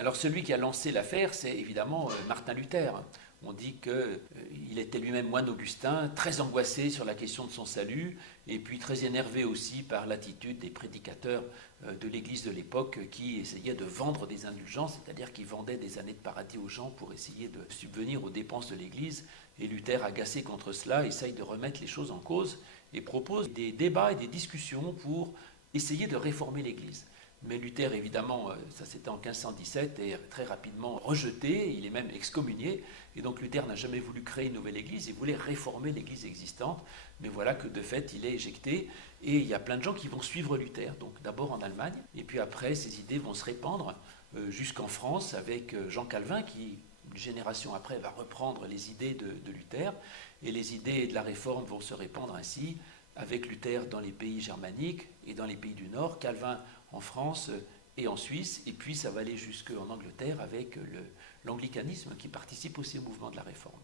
Alors celui qui a lancé l'affaire, c'est évidemment Martin Luther. On dit qu'il était lui-même moine augustin, très angoissé sur la question de son salut, et puis très énervé aussi par l'attitude des prédicateurs de l'Église de l'époque qui essayaient de vendre des indulgences, c'est-à-dire qui vendaient des années de paradis aux gens pour essayer de subvenir aux dépenses de l'Église. Et Luther, agacé contre cela, essaye de remettre les choses en cause et propose des débats et des discussions pour essayer de réformer l'Église. Mais Luther, évidemment, ça c'était en 1517, est très rapidement rejeté, il est même excommunié, et donc Luther n'a jamais voulu créer une nouvelle église, il voulait réformer l'église existante, mais voilà que de fait il est éjecté, et il y a plein de gens qui vont suivre Luther, donc d'abord en Allemagne, et puis après ces idées vont se répandre jusqu'en France avec Jean Calvin qui, une génération après, va reprendre les idées de Luther, et les idées de la réforme vont se répandre ainsi, avec Luther dans les pays germaniques et dans les pays du Nord, Calvin en France et en Suisse, et puis ça va aller jusqu'en Angleterre avec l'anglicanisme qui participe aussi au mouvement de la réforme.